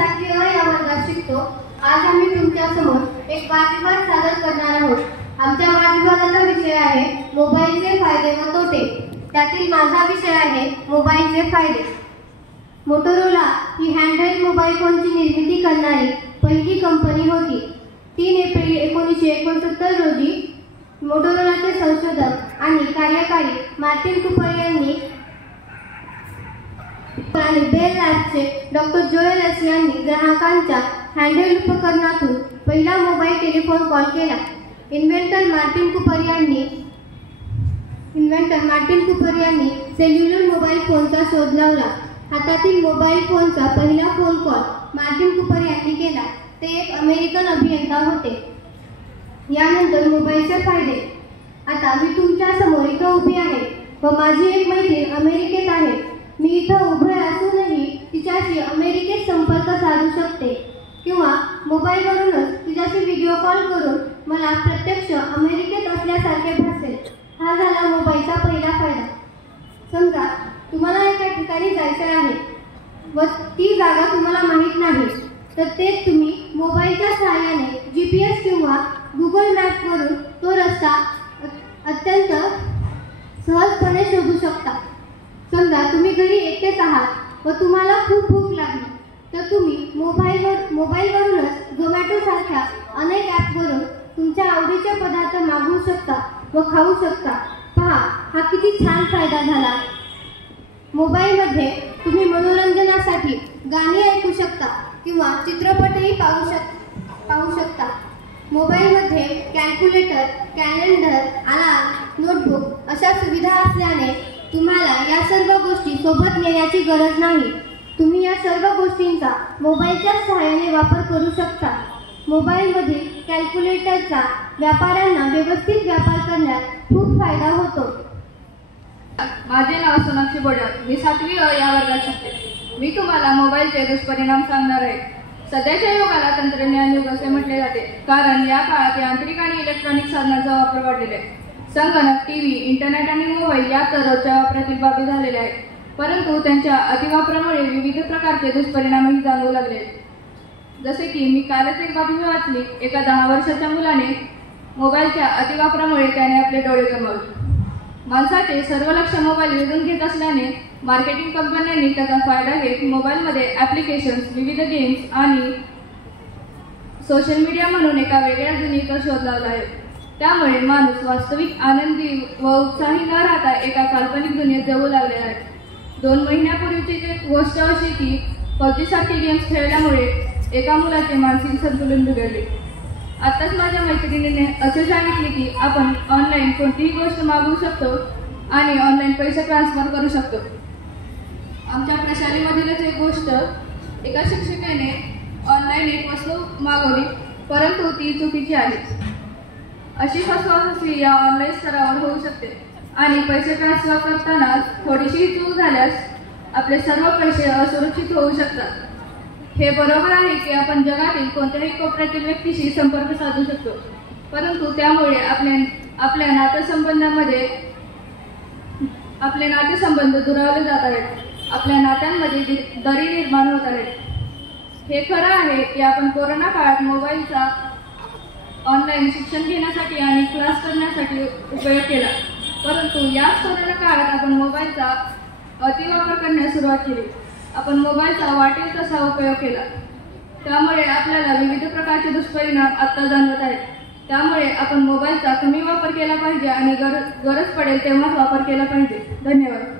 सातवी अ या वर्गात शिकतो। आज आम्ही तुमच्या समोर एक वादविवाद सादर करणार आहोत। आमच्या वादविवादाचा विषय आहे मोबाईलचे फायदे व तोटे। त्यातील माझा विषय आहे मोबाईलचे फायदे। मोटोरोला ही हँडहेल्ड मोबाईल फोनची निर्मिती करणारी पहिली कंपनी होती। 3 एप्रिल 1969 रोजी मोटोरोलाचे संशोधक आणि कार्यकारी मार्टिन कूपर यांनी आणि बेल लॅब्सचे डॉक्टर जोएल एस यांनी ग्राहकांच्या हँडहेल्ड उपकरणातून पहिला मोबाईल टेलिफोन कॉल केला। इन्व्हेंटर मार्टिन कूपर यांनी सेल्युलर मोबाईल फोनचा शोध लावला। हातातील मोबाईल फोनचा पहिला फोन कॉल मार्टिन कूपर यांनी केला। ते एक अमेरिकन अभियंता होते। यानंतर मोबाईलचे फायदे। आता मी तुमच्या समोर इथं उभी आहे व माझी एक मैत्रीण अमेरिकेत आहे। मी इथं उभे असूनही तिच्याशी अमेरिकेत संपर्क साधू शकते किंवा मोबाईलवरूनच तिच्याशी व्हिडिओ कॉल करून मला प्रत्यक्ष अमेरिकेत असल्यासारखे भासेल। हा झाला मोबाईलचा पहिला फायदा। समजा तुम्हाला एका ठिकाणी जायचे आहे व ती जागा तुम्हाला माहीत नाही, तर ते तुम्ही मोबाईलच्या सहाय्याने GPS किंवा गुगल मॅपवरून तो रस्ता अत्यंत सहजपणे शोधू शकता। समजा तुम्ही घरी एकटेच आहात व तुम्हाला खूप भूक लागली, तर तुम्ही मोबाईलवरूनच झोमॅटो सारख्या अनेक ॲपवरून तुमच्या आवडीचे पदार्थ मागवू शकता व खाऊ शकता। पहा, हा किती छान फायदा झाला। मोबाईलमध्ये तुम्ही मनोरंजनासाठी गाणी ऐकू शकता किंवा चित्रपटही पाहू शकता। मोबाईलमध्ये कॅल्क्युलेटर, कॅलेंडर, अलार्म, नोटबुक अशा सुविधा असल्याने तुम्हाला या सर्व गोष्टी सोबत नेण्याची गरज नाही। तुम्ही या सर्व गोष्टींचा मोबाईलच्या सहाय्याने वापर करू शकता। मोबाईलमधील कॅल्क्युलेटरचा व्यापाऱ्यांना व्यवस्थित व्यापार करण्यात खूप फायदा होतो। माझे नाव सोनाक्षी बोडकर, मी 7वी अ या वर्गात शिकते। मी तुम्हाला मोबाईलचे दुष्परिणाम सांगणार आहे। सध्याच्या युगाला तंत्रज्ञान युग असे म्हटले जाते, कारण या काळात यांत्रिक आणि इलेक्ट्रॉनिक साधनांचा वापर वाढलेला आहे। संगणक, टीव्ही, इंटरनेट आणि मोबाईल या तर रोजच्या वापरातील बाबी झालेल्या आहेत, परंतु त्यांच्या अतिवापरामुळे विविध प्रकारचे दुष्परिणामही जाणवू लागले आहेत। जसे की मी कालच एक बातमी वाचली, एका 10 वर्षाच्या मुलाने मोबाईलच्या अतिवापरामुळे त्याने आपले डोळे गमावले। माणसाचे सर्व लक्ष मोबाईल वेधून घेत असल्याने मार्केटिंग कंपन्यांनी त्याचा फायदा घेत मोबाईलमध्ये ॲप्लिकेशन्स, विविध गेम्स आणि सोशल मीडिया म्हणून एका वेगळ्या दुनियेचा शोध लावला आहे। त्यामुळे माणूस वास्तविक आनंदी व उत्साही न राहता एका काल्पनिक दुनियेत जगू लागलेला आहे। 2 महिन्यापूर्वीची गोष्ट अशी की पबजीसारखे गेम्स खेळल्यामुळे एका मुलाचे मानसिक संतुलन बिघडले। आत्ताच माझ्या मैत्रिणीने असे सांगितले की आपण ऑनलाईन कोणतीही गोष्ट मागवू शकतो आणि ऑनलाईन पैसे ट्रान्सफर करू शकतो। आमच्या प्रशालेमधीलच एक गोष्ट, एका शिक्षिकेने ऑनलाईन एक वस्तू मागवली, परंतु ती चुकीची आहे। अशी फसवणूक या ऑनलाईन स्तरावर होऊ शकते आणि पैसे ट्रान्सफर करताना थोडीशी चूक झाल्यास आपले सर्व पैसे असुरक्षित होऊ शकतात। हे बरोबर आहे की आपण जगातील कोणत्याही कोपऱ्यातील व्यक्तीशी संपर्क साधू शकतो, परंतु त्यामुळे आपले नातेसंबंध दुरावले जात आहेत। आपल्या नात्यांमध्ये दरी निर्माण होत आहेत। हे खरं आहे की आपण कोरोना काळात मोबाईलचा ऑनलाईन शिक्षण घेण्यासाठी आणि क्लास करण्यासाठी उपयोग केला, परंतु याच कोरोना काळात आपण मोबाईलचा अतिवापर करण्यास सुरुवात केली। आपण मोबाईलचा वाटेल तसा उपयोग केला, त्यामुळे आपल्याला विविध प्रकारचे दुष्परिणाम आत्ता जाणवत आहेत। त्यामुळे आपण मोबाईलचा कमी वापर केला पाहिजे आणि गरज पडेल तेव्हाच वापर केला पाहिजे। धन्यवाद।